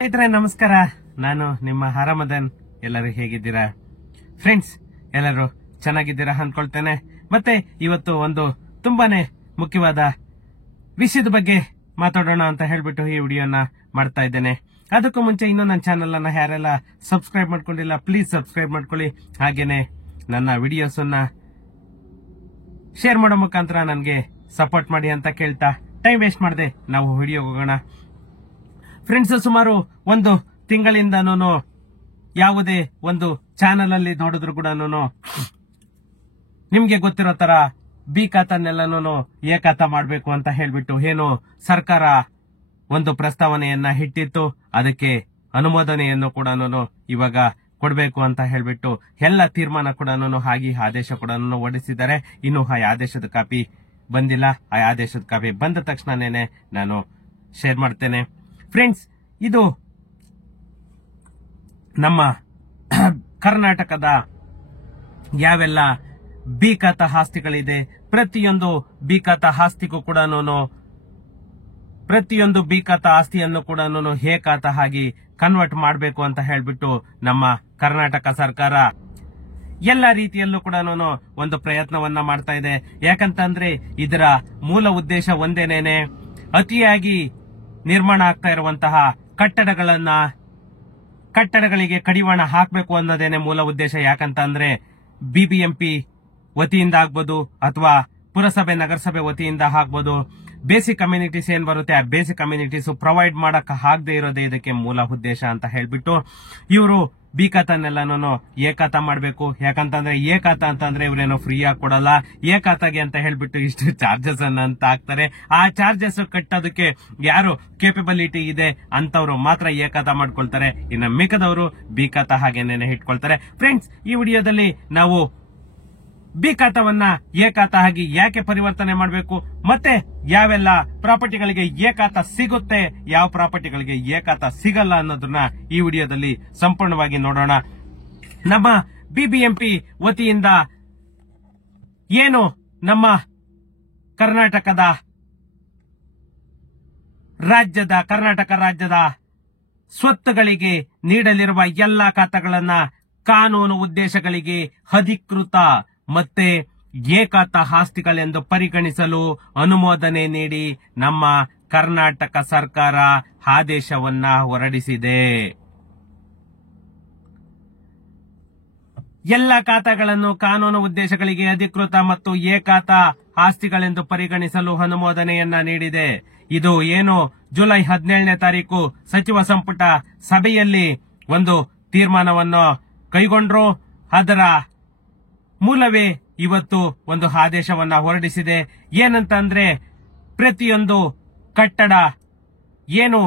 ಸ್ನೇಹಿತರೆ ನಮಸ್ಕಾರ. ನಾನು ನಿಮ್ಮ ಹರಮದನ್. ಎಲ್ಲರೂ ಹೇಗಿದ್ದೀರಾ ಫ್ರೆಂಡ್ಸ್? ಎಲ್ಲರೂ ಚೆನ್ನಾಗಿದ್ದೀರಾ ಅನ್ಕೊಳ್ತೇನೆ. ಮತ್ತೆ ಇವತ್ತು ಒಂದು ತುಂಬಾನೇ ಮುಖ್ಯವಾದ ವಿಷಯದ ಬಗ್ಗೆ ಮಾತಾಡೋಣ ಅಂತ ಹೇಳ್ಬಿಟ್ಟು ಈ ವಿಡಿಯೋನ ಮಾಡ್ತಾ ಇದ್ದೇನೆ. ಅದಕ್ಕೂ ಮುಂಚೆ ಇನ್ನೂ ನನ್ನ ಚಾನೆಲ್ ಅನ್ನ ಯಾರೆಲ್ಲ ಸಬ್ಸ್ಕ್ರೈಬ್ ಮಾಡ್ಕೊಂಡಿಲ್ಲ ಪ್ಲೀಸ್ ಸಬ್ಸ್ಕ್ರೈಬ್ ಮಾಡ್ಕೊಳ್ಳಿ. ಹಾಗೇನೆ ನನ್ನ ವಿಡಿಯೋಸ್ ಅನ್ನ ಶೇರ್ ಮಾಡೋ ಮುಖಾಂತರ ನನಗೆ ಸಪೋರ್ಟ್ ಮಾಡಿ ಅಂತ ಕೇಳ್ತಾ ಟೈಮ್ ವೇಸ್ಟ್ ಮಾಡದೆ ನಾವು ವಿಡಿಯೋ ಹೋಗೋಣ. ಫ್ರೆಂಡ್ಸ್, ಸುಮಾರು ಒಂದು ತಿಂಗಳಿಂದನೂ ಯಾವುದೇ ಒಂದು ಚಾನಲ್ ಅಲ್ಲಿ ನೋಡಿದ್ರು ಕೂಡ ನಿಮ್ಗೆ ಗೊತ್ತಿರೋ ತರ ಬಿ ಖಾತನ್ನೆಲ್ಲನೂ ಎ ಖಾತಾ ಮಾಡಬೇಕು ಅಂತ ಹೇಳ್ಬಿಟ್ಟು ಏನು ಸರ್ಕಾರ ಒಂದು ಪ್ರಸ್ತಾವನೆಯನ್ನ ಇಟ್ಟಿತ್ತು. ಅದಕ್ಕೆ ಅನುಮೋದನೆಯನ್ನು ಕೂಡ ಇವಾಗ ಕೊಡಬೇಕು ಅಂತ ಹೇಳ್ಬಿಟ್ಟು ಎಲ್ಲ ತೀರ್ಮಾನ ಕೂಡ ಆಗಿ ಆದೇಶ ಕೂಡ ಹೊರಡಿಸಿದ್ದಾರೆ. ಇನ್ನು ಆ ಆದೇಶದ ಕಾಪಿ ಬಂದಿಲ್ಲ. ಆ ಆದೇಶದ ಕಾಪಿ ಬಂದ ತಕ್ಷಣನೇ ನಾನು ಶೇರ್ ಮಾಡ್ತೇನೆ. ಫ್ರೆಂಡ್ಸ್, ಇದು ನಮ್ಮ ಕರ್ನಾಟಕದ ಯಾವೆಲ್ಲ ಬಿ ಖಾತಾ ಆಸ್ತಿಗಳಿದೆ, ಪ್ರತಿಯೊಂದು ಬಿ ಖಾತಾ ಆಸ್ತಿಗೂ ಕೂಡ ಪ್ರತಿಯೊಂದು ಬಿ ಖಾತಾ ಆಸ್ತಿಯನ್ನು ಕೂಡ ಎ ಖಾತಾ ಆಗಿ ಕನ್ವರ್ಟ್ ಮಾಡಬೇಕು ಅಂತ ಹೇಳ್ಬಿಟ್ಟು ನಮ್ಮ ಕರ್ನಾಟಕ ಸರ್ಕಾರ ಎಲ್ಲ ರೀತಿಯಲ್ಲೂ ಕೂಡ ಒಂದು ಪ್ರಯತ್ನವನ್ನ ಮಾಡ್ತಾ ಇದೆ. ಯಾಕಂತಂದ್ರೆ ಇದರ ಮೂಲ ಉದ್ದೇಶ ಒಂದೇನೇನೆ, ಅತಿಯಾಗಿ ನಿರ್ಮಾಣ ಆಗ್ತಾ ಇರುವಂತಹ ಕಟ್ಟಡಗಳಿಗೆ ಕಡಿವಾಣ ಹಾಕಬೇಕು ಅನ್ನೋದೇನೆ ಮೂಲ ಉದ್ದೇಶ. ಯಾಕಂತ ಅಂದ್ರೆ ಬಿಬಿಎಂಪಿ ವತಿಯಿಂದ ಆಗ್ಬೋದು ಅಥವಾ ಪುರಸಭೆ ನಗರಸಭೆ ವತಿಯಿಂದ ಆಗ್ಬೋದು, ಬೇಸಿಕ್ ಕಮ್ಯುನಿಟೀಸ್ ಏನ್ ಬರುತ್ತೆ ಆ ಬೇಸಿಕ್ ಕಮ್ಯುನಿಟೀಸ್ ಪ್ರೊವೈಡ್ ಮಾಡಕ್ ಆಗದೆ ಇರೋದೇ ಇದಕ್ಕೆ ಮೂಲ ಉದ್ದೇಶ ಅಂತ ಹೇಳ್ಬಿಟ್ಟು ಇವರು ಬಿ ಖಾತಾನೆಲ್ಲಾನು ಎ ಖಾತಾ ಮಾಡಬೇಕು. ಯಾಕಂತಂದ್ರೆ ಎ ಖಾತಾ ಅಂತಂದ್ರೆ ಇವ್ರೇನೋ ಫ್ರೀ ಆಗಿ ಕೊಡಲ್ಲ. ಎ ಖಾತಾಗೆ ಅಂತ ಹೇಳ್ಬಿಟ್ಟು ಇಷ್ಟು ಚಾರ್ಜಸ್ ಅಂತ ಹಾಕ್ತಾರೆ. ಆ ಚಾರ್ಜಸ್ ಕಟ್ಟೋದಕ್ಕೆ ಯಾರು ಕೇಪಬಿಲಿಟಿ ಇದೆ ಅಂತವ್ರು ಮಾತ್ರ ಎ ಖಾತಾ ಮಾಡ್ಕೊಳ್ತಾರೆ. ಇನ್ನು ಮಿಕ್ಕದವರು ಬಿ ಖಾತಾ ಹಾಗೇನೇನೆ ಇಟ್ಕೊಳ್ತಾರೆ. ಫ್ರೆಂಡ್ಸ್, ಈ ವಿಡಿಯೋದಲ್ಲಿ ನಾವು ಬಿ ಖಾತಾವನ್ನ ಎ ಖಾತಾ ಆಗಿ ಯಾಕೆ ಪರಿವರ್ತನೆ ಮಾಡಬೇಕು, ಮತ್ತೆ ಯಾವೆಲ್ಲ ಪ್ರಾಪರ್ಟಿಗಳಿಗೆ ಎ ಖಾತಾ ಸಿಗುತ್ತೆ, ಯಾವ ಪ್ರಾಪರ್ಟಿಗಳಿಗೆ ಎ ಖಾತಾ ಸಿಗಲ್ಲ ಅನ್ನೋದನ್ನ ಈ ವಿಡಿಯೋದಲ್ಲಿ ಸಂಪೂರ್ಣವಾಗಿ ನೋಡೋಣ. ನಮ್ಮ ಬಿಬಿಎಂಪಿ ವತಿಯಿಂದ ಏನು ನಮ್ಮ ಕರ್ನಾಟಕ ರಾಜ್ಯದ ಸ್ವತ್ತುಗಳಿಗೆ ನೀಡಲಿರುವ ಎಲ್ಲಾ ಖಾತಾಗಳನ್ನ ಕಾನೂನು ಉದ್ದೇಶಗಳಿಗೆ ಅಧಿಕೃತ ಮತ್ತೆ ಎ ಖಾತಾ ಆಸ್ತಿಗಳೆಂದು ಪರಿಗಣಿಸಲು ಅನುಮೋದನೆ ನೀಡಿ ನಮ್ಮ ಕರ್ನಾಟಕ ಸರ್ಕಾರ ಆದೇಶವನ್ನ ಹೊರಡಿಸಿದೆ. ಎಲ್ಲ ಖಾತಾಗಳನ್ನು ಕಾನೂನು ಉದ್ದೇಶಗಳಿಗೆ ಅಧಿಕೃತ ಮತ್ತು ಎ ಖಾತಾ ಆಸ್ತಿಗಳೆಂದು ಪರಿಗಣಿಸಲು ಅನುಮೋದನೆಯನ್ನ ನೀಡಿದೆ. ಇದು ಏನು ಜುಲೈ 17ನೇ ತಾರೀಕು ಸಚಿವ ಸಂಪುಟ ಸಭೆಯಲ್ಲಿ ಒಂದು ತೀರ್ಮಾನವನ್ನು ಕೈಗೊಂಡ್ರು. ಅದರ ಮೂಲವೇ ಇವತ್ತು ಒಂದು ಆದೇಶವನ್ನ ಹೊರಡಿಸಿದೆ. ಏನಂತಂದ್ರೆ ಪ್ರತಿಯೊಂದು ಕಟ್ಟಡ ಏನು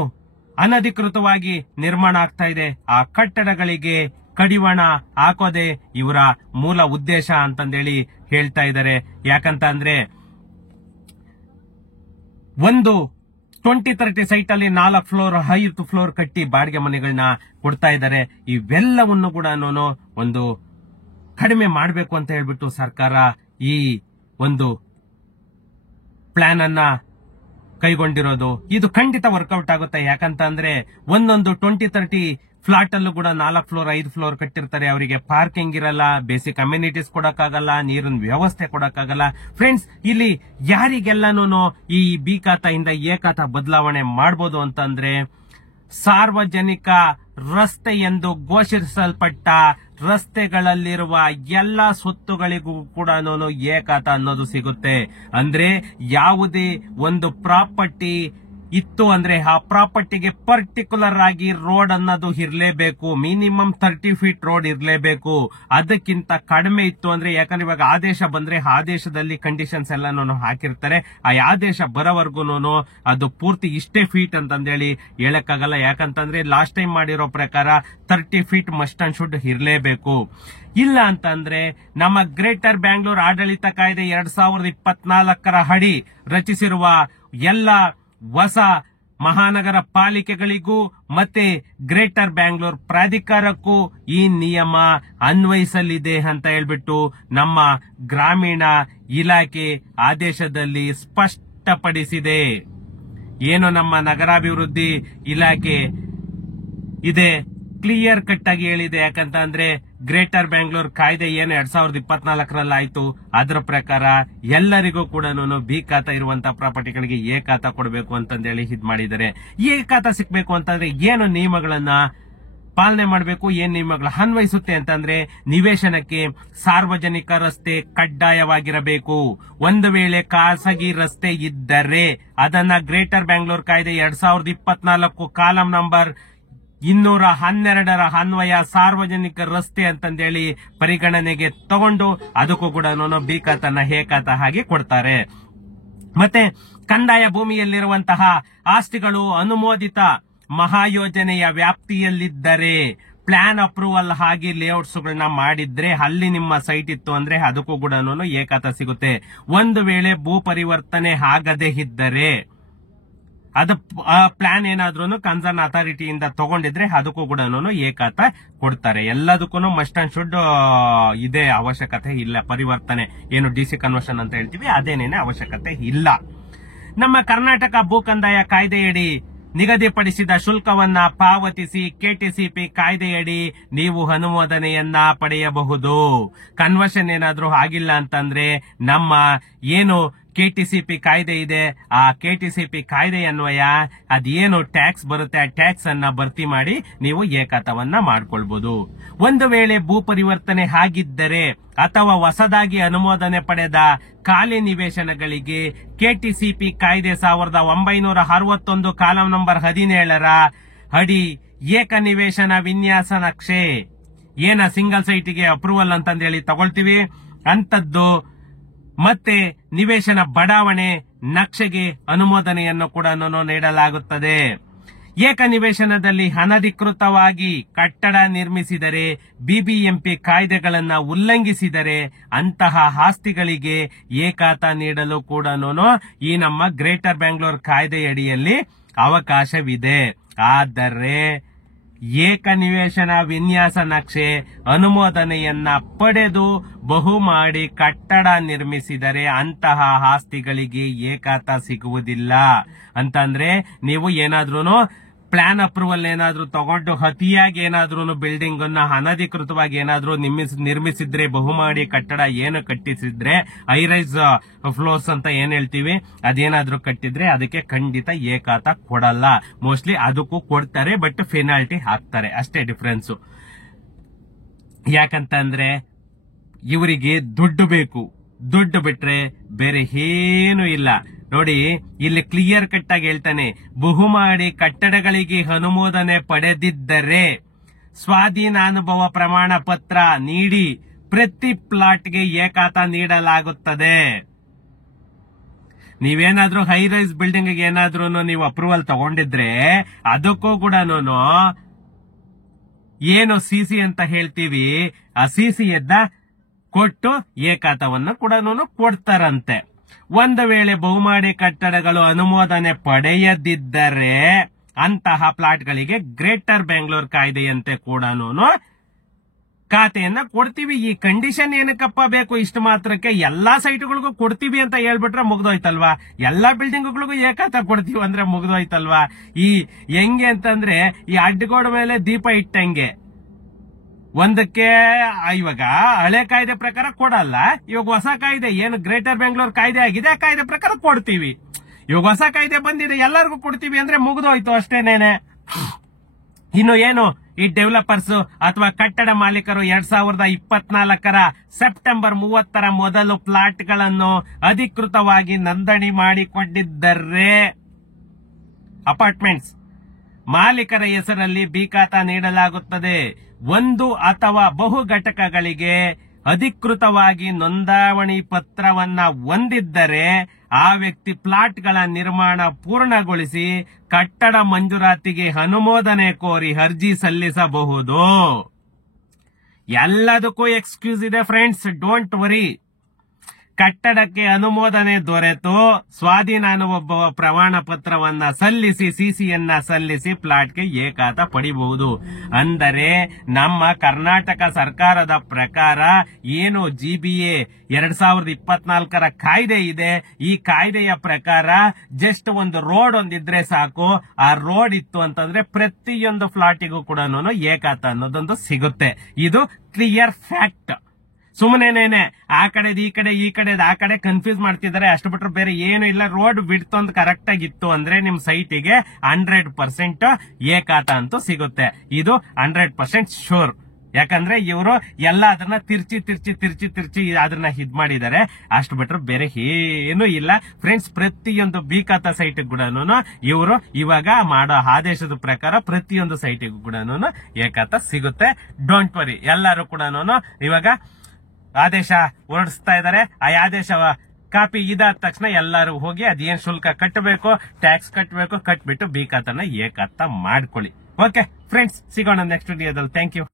ಅನಧಿಕೃತವಾಗಿ ನಿರ್ಮಾಣ ಆಗ್ತಾ ಇದೆ ಆ ಕಟ್ಟಡಗಳಿಗೆ ಕಡಿವಾಣ ಹಾಕೋದೆ ಇವರ ಮೂಲ ಉದ್ದೇಶ ಅಂತಂದೇಳಿ ಹೇಳ್ತಾ ಇದ್ದಾರೆ. ಯಾಕಂತ ಅಂದ್ರೆ ಒಂದು 2030 ಸೈಟ್ ಅಲ್ಲಿ 4 ಫ್ಲೋರ್ 5 ಫ್ಲೋರ್ ಕಟ್ಟಿ ಬಾಡಿಗೆ ಮನೆಗಳನ್ನ ಕೊಡ್ತಾ ಇದ್ದಾರೆ. ಇವೆಲ್ಲವನ್ನು ಕೂಡ ಒಂದು ಕಡಿಮೆ ಮಾಡಬೇಕು ಅಂತ ಹೇಳ್ಬಿಟ್ಟು ಸರ್ಕಾರ ಈ ಒಂದು ಪ್ಲಾನ್ ಅನ್ನ ಕೈಗೊಂಡಿರೋದು. ಇದು ಖಂಡಿತ ವರ್ಕೌಟ್ ಆಗುತ್ತೆ. ಯಾಕಂತ ಅಂದ್ರೆ ಒಂದೊಂದು 2030 ಫ್ಲಾಟ್ ಅಲ್ಲೂ ಕೂಡ 4 ಫ್ಲೋರ್ 5 ಫ್ಲೋರ್ ಕಟ್ಟಿರ್ತಾರೆ. ಅವರಿಗೆ ಪಾರ್ಕಿಂಗ್ ಇರಲ್ಲ, ಬೇಸಿಕ್ ಕಮ್ಯುನಿಟೀಸ್ ಕೊಡಕ್ಕಾಗಲ್ಲ, ನೀರಿನ ವ್ಯವಸ್ಥೆ ಕೊಡಕ್ಕಾಗಲ್ಲ. ಫ್ರೆಂಡ್ಸ್, ಇಲ್ಲಿ ಯಾರಿಗೆಲ್ಲಾನು ಈ ಬಿ ಖಾತಾಯಿಂದ ಎ ಖಾತಾ ಬದಲಾವಣೆ ಮಾಡಬಹುದು ಅಂತಂದ್ರೆ ಸಾರ್ವಜನಿಕ ರಸ್ತೆ ಎಂದು ಘೋಷಿಸಲ್ಪಟ್ಟ ರಸ್ತೆಗಳಲ್ಲಿರುವ ಎಲ್ಲಾ ಸ್ವತ್ತುಗಳಿಗೂ ಕೂಡ ಎ ಖಾತಾ ಅನ್ನೋದು ಸಿಗುತ್ತೆ. ಅಂದ್ರೆ ಯಾವುದೇ ಒಂದು ಪ್ರಾಪರ್ಟಿ ಇತ್ತು ಅಂದ್ರೆ ಆ ಪ್ರಾಪರ್ಟಿಗೆ ಪರ್ಟಿಕ್ಯುಲರ್ ಆಗಿ ರೋಡ್ ಅನ್ನೋದು ಇರಲೇಬೇಕು. ಮಿನಿಮಮ್ 30 ಫೀಟ್ ರೋಡ್ ಇರಲೇಬೇಕು. ಅದಕ್ಕಿಂತ ಕಡಿಮೆ ಇತ್ತು ಅಂದ್ರೆ, ಯಾಕಂದ್ರೆ ಇವಾಗ ಆದೇಶ ಬಂದ್ರೆ ಆದೇಶದಲ್ಲಿ ಕಂಡೀಷನ್ಸ್ ಎಲ್ಲಾನು ಹಾಕಿರ್ತಾರೆ. ಆ ಆದೇಶ ಬರೋವರೆಗೂ ಅದು ಪೂರ್ತಿ ಇಷ್ಟೇ ಫೀಟ್ ಅಂತಂದೇಳಿ ಹೇಳಕ್ಕಾಗಲ್ಲ. ಯಾಕಂತಂದ್ರೆ ಲಾಸ್ಟ್ ಟೈಮ್ ಮಾಡಿರೋ ಪ್ರಕಾರ 30 ಫೀಟ್ ಮಸ್ಟ್ ಅಂಡ್ ಶುಡ್ ಇರಲೇಬೇಕು. ಇಲ್ಲ ಅಂತಂದ್ರೆ ನಮ್ಮ ಗ್ರೇಟರ್ ಬ್ಯಾಂಗ್ಳೂರ್ ಆಡಳಿತ ಕಾಯ್ದೆ 2024 ಅಡಿ ರಚಿಸಿರುವ ಎಲ್ಲ ಹೊಸ ಮಹಾನಗರ ಪಾಲಿಕೆಗಳಿಗೂ ಮತ್ತೆ ಗ್ರೇಟರ್ ಬ್ಯಾಂಗ್ಳೂರ್ ಪ್ರಾಧಿಕಾರಕ್ಕೂ ಈ ನಿಯಮ ಅನ್ವಯಿಸಲಿದೆ ಅಂತ ಹೇಳ್ಬಿಟ್ಟು ನಮ್ಮ ಗ್ರಾಮೀಣ ಇಲಾಖೆ ಆದೇಶದಲ್ಲಿ ಸ್ಪಷ್ಟಪಡಿಸಿದೆ. ಏನು ನಮ್ಮ ನಗರಾಭಿವೃದ್ಧಿ ಇಲಾಖೆ ಇದೆ ಕ್ಲಿಯರ್ ಕಟ್ ಆಗಿ ಹೇಳಿದೆ. ಯಾಕಂತ ಅಂದ್ರೆ ಗ್ರೇಟರ್ ಬ್ಯಾಂಗ್ಳೂರ್ ಕಾಯ್ದೆ ಏನು 2024ರಲ್ಲಿ ಆಯ್ತು, ಅದರ ಪ್ರಕಾರ ಎಲ್ಲರಿಗೂ ಕೂಡ ಬಿ ಖಾತಾ ಇರುವಂತಹ ಪ್ರಾಪರ್ಟಿಗಳಿಗೆ ಎ ಖಾತಾ ಕೊಡಬೇಕು ಅಂತಂದೇಳಿ ಇದ್ ಮಾಡಿದ್ದಾರೆ. ಎ ಖಾತಾ ಸಿಕ್ಬೇಕು ಅಂತಂದ್ರೆ ಏನು ನಿಯಮಗಳನ್ನ ಪಾಲನೆ ಮಾಡಬೇಕು, ಏನ್ ನಿಯಮಗಳು ಅನ್ವಯಿಸುತ್ತೆ ಅಂತಂದ್ರೆ ನಿವೇಶನಕ್ಕೆ ಸಾರ್ವಜನಿಕ ರಸ್ತೆ ಕಡ್ಡಾಯವಾಗಿರಬೇಕು. ಒಂದು ವೇಳೆ ಖಾಸಗಿ ರಸ್ತೆ ಇದ್ದರೆ ಅದನ್ನ ಗ್ರೇಟರ್ ಬ್ಯಾಂಗ್ಳೂರ್ ಕಾಯ್ದೆ 2024 ಕಾಲಂ ನಂಬರ್ 212 ಅನ್ವಯ ಸಾರ್ವಜನಿಕ ರಸ್ತೆ ಅಂತಂದೇಳಿ ಪರಿಗಣನೆಗೆ ತಗೊಂಡು ಅದಕ್ಕೂ ಕೂಡ ಬಿ ಖಾತಾನ ಎ ಖಾತಾ ಹಾಗೆ ಕೊಡ್ತಾರೆ. ಮತ್ತೆ ಕಂದಾಯ ಭೂಮಿಯಲ್ಲಿರುವಂತಹ ಆಸ್ತಿಗಳು ಅನುಮೋದಿತ ಮಹಾಯೋಜನೆಯ ವ್ಯಾಪ್ತಿಯಲ್ಲಿದ್ದರೆ, ಪ್ಲಾನ್ ಅಪ್ರೂವಲ್ ಆಗಿ ಲೇಔಟ್ಸ್ ಗಳನ್ನ ಮಾಡಿದ್ರೆ, ಅಲ್ಲಿ ನಿಮ್ಮ ಸೈಟ್ ಇತ್ತು ಅಂದ್ರೆ ಅದಕ್ಕೂ ಕೂಡ ಎ ಖಾತಾ ಸಿಗುತ್ತೆ. ಒಂದು ವೇಳೆ ಭೂ ಪರಿವರ್ತನೆ ಆಗದೆ ಇದ್ದರೆ, ಅದು ಪ್ಲಾನ್ ಏನಾದ್ರೂ ಕನ್ಸರ್ನ್ ಅಥಾರಿಟಿಯಿಂದ ತಗೊಂಡಿದ್ರೆ ಅದಕ್ಕೂ ಕೂಡ ಎ ಖಾತಾ ಕೊಡ್ತಾರೆ. ಎಲ್ಲದಕ್ಕೂ ಮಸ್ಟ್ ಅಂಡ್ ಶುಡ್ ಇದೇ ಅವಶ್ಯಕತೆ ಇಲ್ಲ. ಪರಿವರ್ತನೆ ಏನು ಡಿಸಿ ಕನ್ವರ್ಷನ್ ಅಂತ ಹೇಳ್ತೀವಿ ಅದೇನೇನೆ ಅವಶ್ಯಕತೆ ಇಲ್ಲ. ನಮ್ಮ ಕರ್ನಾಟಕ ಭೂ ಕಂದಾಯ ಕಾಯ್ದೆಯಡಿ ನಿಗದಿಪಡಿಸಿದ ಶುಲ್ಕವನ್ನ ಪಾವತಿಸಿ ಕೆಟಿಸಿಪಿ ಕಾಯ್ದೆಯಡಿ ನೀವು ಅನುಮೋದನೆಯನ್ನ ಪಡೆಯಬಹುದು. ಕನ್ವರ್ಷನ್ ಏನಾದ್ರೂ ಆಗಿಲ್ಲ ಅಂತಂದ್ರೆ ನಮ್ಮ ಏನು ಕೆಟಿಸಿಪಿ ಕಾಯ್ದೆ ಇದೆ, ಆ ಕೆಟಿಸಿಪಿ ಕಾಯ್ದೆ ಅನ್ವಯ ಅದೇನು ಟ್ಯಾಕ್ಸ್ ಬರುತ್ತೆ ಆ ಟ್ಯಾಕ್ಸ್ ಅನ್ನ ಭರ್ತಿ ಮಾಡಿ ನೀವು ಎ ಖಾತಾವನ್ನ ಮಾಡ್ಕೊಳ್ಬಹುದು. ಒಂದು ವೇಳೆ ಭೂ ಪರಿವರ್ತನೆ ಆಗಿದ್ದರೆ ಅಥವಾ ಹೊಸದಾಗಿ ಅನುಮೋದನೆ ಪಡೆದ ಖಾಲಿ ನಿವೇಶನಗಳಿಗೆ ಕೆಟಿಸಿಪಿ ಕಾಯ್ದೆ 1961 ಕಾಲಂ ನಂಬರ್ 17 ಅಡಿ ಏಕ ನಿವೇಶನ ವಿನ್ಯಾಸ ನಕ್ಷೆ ಏನ ಸಿಂಗಲ್ ಸೈಟಿಗೆ ಅಪ್ರೂವಲ್ ಅಂತಂದೇಳಿ ತಗೊಳ್ತೀವಿ ಅಂತದ್ದು, ಮತ್ತೆ ನಿವೇಶನ ಬಡಾವಣೆ ನಕ್ಷೆಗೆ ಅನುಮೋದನೆಯನ್ನು ಕೂಡ ನೀಡಲಾಗುತ್ತದೆ. ಏಕ ನಿವೇಶನದಲ್ಲಿ ಅನಧಿಕೃತವಾಗಿ ಕಟ್ಟಡ ನಿರ್ಮಿಸಿದರೆ, ಬಿಬಿಎಂಪಿ ಕಾಯ್ದೆಗಳನ್ನ ಉಲ್ಲಂಘಿಸಿದರೆ ಅಂತಹ ಆಸ್ತಿಗಳಿಗೆ ಎ ಖಾತಾ ನೀಡಲು ಕೂಡ ಈ ನಮ್ಮ ಗ್ರೇಟರ್ ಬ್ಯಾಂಗ್ಳೂರ್ ಕಾಯ್ದೆಯಡಿಯಲ್ಲಿ ಅವಕಾಶವಿದೆ. ಆದರೆ ಏಕ ನಿವೇಶನ ವಿನ್ಯಾಸ ನಕ್ಷೆ ಅನುಮೋದನೆಯನ್ನ ಪಡೆದು ಬಹುಮಾಡಿ ಕಟ್ಟಡ ನಿರ್ಮಿಸಿದರೆ ಅಂತಹ ಆಸ್ತಿಗಳಿಗೆ ಎ ಖಾತಾ ಸಿಗುವುದಿಲ್ಲ. ಅಂತಂದ್ರೆ ನೀವು ಏನಾದ್ರೂ ಪ್ಲಾನ್ ಅಪ್ರೂವಲ್ ಏನಾದ್ರೂ ತಗೊಂಡು ಅತಿಯಾಗಿ ಏನಾದ್ರೂ ಬಿಲ್ಡಿಂಗ್ ಅನ್ನ ಅನಧಿಕೃತವಾಗಿ ಏನಾದ್ರೂ ನಿರ್ಮಿಸಿದ್ರೆ, ಬಹುಮಾಡಿ ಕಟ್ಟಡ ಏನು ಕಟ್ಟಿಸಿದ್ರೆ, ಹೈರೈಸ್ ಫ್ಲೋರ್ಸ್ ಅಂತ ಏನ್ ಹೇಳ್ತೀವಿ ಅದೇನಾದ್ರೂ ಕಟ್ಟಿದ್ರೆ ಅದಕ್ಕೆ ಖಂಡಿತ ಎ ಖಾತಾ ಕೊಡಲ್ಲ. ಮೋಸ್ಟ್ಲಿ ಅದಕ್ಕೂ ಕೊಡ್ತಾರೆ, ಬಟ್ ಪೆನಾಲ್ಟಿ ಹಾಕ್ತಾರೆ, ಅಷ್ಟೇ ಡಿಫರೆನ್ಸ್. ಯಾಕಂತಂದ್ರೆ ಇವರಿಗೆ ದುಡ್ಡು ಬೇಕು, ದುಡ್ಡು ಬಿಟ್ರೆ ಬೇರೆ ಏನು ಇಲ್ಲ. ನೋಡಿ ಇಲ್ಲಿ ಕ್ಲಿಯರ್ ಕಟ್ ಆಗಿ ಹೇಳ್ತಾನೆ, ಬಹುಮಾಡಿ ಕಟ್ಟಡಗಳಿಗೆ ಅನುಮೋದನೆ ಪಡೆದಿದ್ದರೆ ಸ್ವಾಧೀನಾನುಭವ ಪ್ರಮಾಣ ಪತ್ರ ನೀಡಿ ಪ್ರತಿ ಪ್ಲಾಟ್ಗೆ ಎ ಖಾತಾ ನೀಡಲಾಗುತ್ತದೆ. ನೀವೇನಾದ್ರೂ ಹೈ ರೈಸ್ ಬಿಲ್ಡಿಂಗ್ ಏನಾದ್ರೂ ನೀವು ಅಪ್ರೂವಲ್ ತಗೊಂಡಿದ್ರೆ ಅದಕ್ಕೂ ಕೂಡ ಏನು ಸಿಸಿ ಅಂತ ಹೇಳ್ತೀವಿ ಆ ಸಿಸಿ ಎದ್ದ ಕೊಟ್ಟು ಎ ಖಾತಾವನ್ನು ಕೂಡ ಕೊಡ್ತಾರಂತೆ. ಒಂದು ವೇಳೆ ಬಹುಮಾಡಿ ಕಟ್ಟಡಗಳು ಅನುಮೋದನೆ ಪಡೆಯದಿದ್ದರೆ ಅಂತಹ ಪ್ಲಾಟ್ಗಳಿಗೆ ಗ್ರೇಟರ್ ಬ್ಯಾಂಗ್ಳೂರ್ ಕಾಯ್ದೆಯಂತೆ ಕೂಡ ಖಾತೆಯನ್ನ ಕೊಡ್ತೀವಿ. ಈ ಕಂಡೀಷನ್ ಏನಕ್ಕಪ್ಪ ಬೇಕು? ಇಷ್ಟು ಮಾತ್ರಕ್ಕೆ ಎಲ್ಲಾ ಸೈಟ್ಗಳಿಗೂ ಕೊಡ್ತೀವಿ ಅಂತ ಹೇಳ್ಬಿಟ್ರೆ ಮುಗ್ದೋಯ್ತಲ್ವಾ? ಎಲ್ಲಾ ಬಿಲ್ಡಿಂಗ್ಗಳಿಗೂ ಎ ಖಾತಾ ಕೊಡ್ತೀವಿ ಅಂದ್ರೆ ಮುಗ್ದೋಯ್ತಲ್ವಾ? ಈ ಹೆಂಗೆ ಅಂತಂದ್ರೆ ಈ ಅಡ್ಡಗೋಡ ಮೇಲೆ ದೀಪ ಇಟ್ಟಂಗೆ, ಒಂದಕ್ಕೆ ಇವಾಗ ಹಳೆ ಕಾಯ್ದೆ ಪ್ರಕಾರ ಕೊಡಲ್ಲ, ಇವಾಗ ಹೊಸ ಕಾಯ್ದೆ ಏನು ಗ್ರೇಟರ್ ಬ್ಯಾಂಗ್ಳೂರ್ ಕಾಯ್ದೆ ಆಗಿದೆ ಆ ಕಾಯ್ದೆ ಪ್ರಕಾರ ಕೊಡ್ತೀವಿ. ಇವಾಗ ಹೊಸ ಕಾಯ್ದೆ ಬಂದಿದೆ ಎಲ್ಲರಿಗೂ ಕೊಡ್ತೀವಿ ಅಂದ್ರೆ ಮುಗಿದೋಯ್ತು ಅಷ್ಟೇನೇನೆ. ಇನ್ನು ಏನು ಈ ಡೆವಲಪರ್ಸ್ ಅಥವಾ ಕಟ್ಟಡ ಮಾಲೀಕರು 2024 ಸೆಪ್ಟೆಂಬರ್ 30 ಮೊದಲು ಪ್ಲಾಟ್ಗಳನ್ನು ಅಧಿಕೃತವಾಗಿ ನೋಂದಣಿ ಮಾಡಿಕೊಂಡಿದ್ದರೆ ಅಪಾರ್ಟ್ಮೆಂಟ್ಸ್ ಮಾಲೀಕರ ಹೆಸರಲ್ಲಿ ಬಿ ಖಾತಾ ನೀಡಲಾಗುತ್ತದೆ. ಒಂದು ಅಥವಾ ಬಹು ಘಟಕಗಳಿಗೆ ಅಧಿಕೃತವಾಗಿ ನೋಂದಾವಣಿ ಪತ್ರವನ್ನ ಹೊಂದಿದ್ದರೆ ಆ ವ್ಯಕ್ತಿ ಪ್ಲಾಟ್ಗಳ ನಿರ್ಮಾಣ ಪೂರ್ಣಗೊಳಿಸಿ ಕಟ್ಟಡ ಮಂಜೂರಾತಿಗೆ ಅನುಮೋದನೆ ಕೋರಿ ಅರ್ಜಿ ಸಲ್ಲಿಸಬಹುದು. ಎಲ್ಲದಕ್ಕೂ ಎಕ್ಸ್ಕ್ಯೂಸ್ ಇದೆ ಫ್ರೆಂಡ್ಸ್, ಡೋಂಟ್ ವರಿ. ಕಟ್ಟಡಕ್ಕೆ ಅನುಮೋದನೆ ದೊರೆತು ಸ್ವಾಧೀನಾನುಭವ ಪ್ರಮಾಣ ಪತ್ರವನ್ನ ಸಲ್ಲಿಸಿ ಸಿಸಿಯನ್ನ ಸಲ್ಲಿಸಿ ಪ್ಲಾಟ್ಗೆ ಏಕಾತ ಪಡಿಬಹುದು. ಅಂದರೆ ನಮ್ಮ ಕರ್ನಾಟಕ ಸರ್ಕಾರದ ಪ್ರಕಾರ ಏನು GBA 2024ರ ಕಾಯ್ದೆ ಇದೆ, ಈ ಕಾಯ್ದೆಯ ಪ್ರಕಾರ ಜಸ್ಟ್ ಒಂದು ರೋಡ್ ಒಂದಿದ್ರೆ ಸಾಕು. ಆ ರೋಡ್ ಇತ್ತು ಅಂತಂದ್ರೆ ಪ್ರತಿಯೊಂದು ಫ್ಲಾಟಿಗೂ ಕೂಡ ಏಕಾತ ಅನ್ನೋದೊಂದು ಸಿಗುತ್ತೆ. ಇದು ಕ್ಲಿಯರ್ ಫ್ಯಾಕ್ಟ್. ಸುಮ್ಮನೆನೇನೆ ಆ ಕಡೆದ್ ಈ ಕಡೆದ್ ಆ ಕಡೆ ಕನ್ಫ್ಯೂಸ್ ಮಾಡ್ತಿದ್ದಾರೆ, ಅಷ್ಟು ಬಿಟ್ರೆ ಬೇರೆ ಏನು ಇಲ್ಲ. ರೋಡ್ ಬಿಡ್ತು ಅಂತ ಕರೆಕ್ಟ್ ಆಗಿತ್ತು ಅಂದ್ರೆ ನಿಮ್ ಸೈಟಿಗೆ 100% ಏಕಾತ ಅಂತೂ ಸಿಗುತ್ತೆ. ಇದು 100% ಶೋರ್. ಯಾಕಂದ್ರೆ ಇವರು ಎಲ್ಲ ಅದನ್ನ ತಿರ್ಚಿ ಅದನ್ನ ಇದ್ ಮಾಡಿದ್ದಾರೆ. ಅಷ್ಟು ಬಿಟ್ರೆ ಬೇರೆ ಏನು ಇಲ್ಲ ಫ್ರೆಂಡ್ಸ್. ಪ್ರತಿಯೊಂದು ಬಿಖಾತಾ ಸೈಟ್ ಕೂಡ ಇವರು ಇವಾಗ ಮಾಡೋ ಆದೇಶದ ಪ್ರಕಾರ ಪ್ರತಿಯೊಂದು ಸೈಟಿಗೂ ಕೂಡ ಏಕಾತ ಸಿಗುತ್ತೆ. ಡೋಂಟ್ ವರಿ, ಎಲ್ಲರೂ ಕೂಡ ಇವಾಗ ಆದೇಶ ಹೊರಡಿಸ್ತಾ ಇದ್ದಾರೆ. ಆ ಆದೇಶ ಕಾಪಿ ಇದಾದ ತಕ್ಷಣ ಎಲ್ಲರೂ ಹೋಗಿ ಅದೇನ್ ಶುಲ್ಕ ಕಟ್ಟಬೇಕು, ಟ್ಯಾಕ್ಸ್ ಕಟ್ಟಬೇಕು, ಕಟ್ಬಿಟ್ಟು ಬಿಖಾತಾನ ಏಕಾತ ಮಾಡ್ಕೊಳ್ಳಿ. ಓಕೆ ಫ್ರೆಂಡ್ಸ್, ಸಿಗೋಣ ನೆಕ್ಸ್ಟ್ ವಿಡಿಯೋದಲ್ಲಿ. Thank you.